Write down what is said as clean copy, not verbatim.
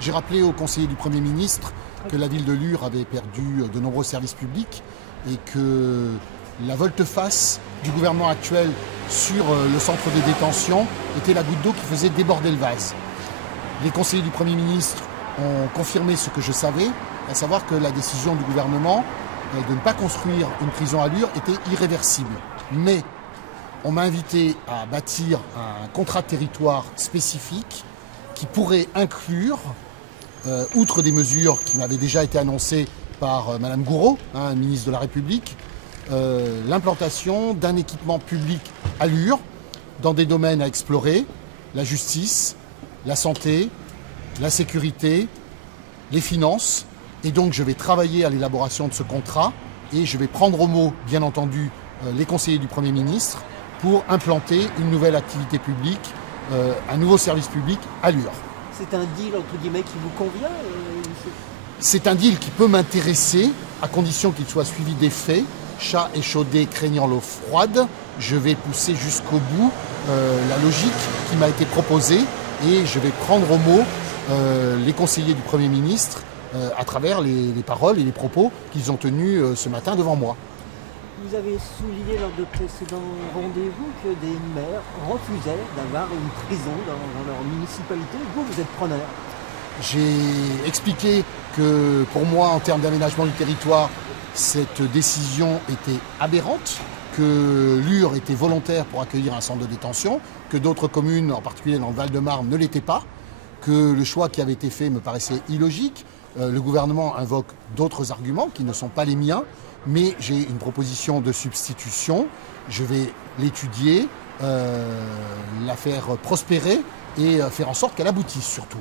J'ai rappelé au conseiller du Premier ministre que la ville de Lure avait perdu de nombreux services publics et que la volte-face du gouvernement actuel sur le centre de détention était la goutte d'eau qui faisait déborder le vase. Les conseillers du Premier ministre ont confirmé ce que je savais, à savoir que la décision du gouvernement de ne pas construire une prison à Lure était irréversible. Mais on m'a invité à bâtir un contrat de territoire spécifique qui pourrait inclure, outre des mesures qui m'avaient déjà été annoncées par Mme Gourault, ministre de la République, l'implantation d'un équipement public à Lure dans des domaines à explorer, la justice, la santé, la sécurité, les finances. Et donc je vais travailler à l'élaboration de ce contrat et je vais prendre au mot, bien entendu, les conseillers du Premier ministre pour implanter une nouvelle activité publique, un nouveau service public à Lure. C'est un deal entre guillemets qui vous convient C'est un deal qui peut m'intéresser à condition qu'il soit suivi des faits. Chat échaudé craignant l'eau froide, je vais pousser jusqu'au bout la logique qui m'a été proposée et je vais prendre au mot les conseillers du Premier ministre à travers les paroles et les propos qu'ils ont tenus ce matin devant moi. Vous avez souligné lors de précédents rendez-vous que des maires refusaient d'avoir une prison dans leur municipalité. Vous êtes preneur. J'ai expliqué que pour moi, en termes d'aménagement du territoire, cette décision était aberrante, que Lure était volontaire pour accueillir un centre de détention, que d'autres communes, en particulier dans le Val-de-Marne, ne l'étaient pas, que le choix qui avait été fait me paraissait illogique. Le gouvernement invoque d'autres arguments qui ne sont pas les miens, mais j'ai une proposition de substitution. Je vais l'étudier, la faire prospérer et faire en sorte qu'elle aboutisse surtout.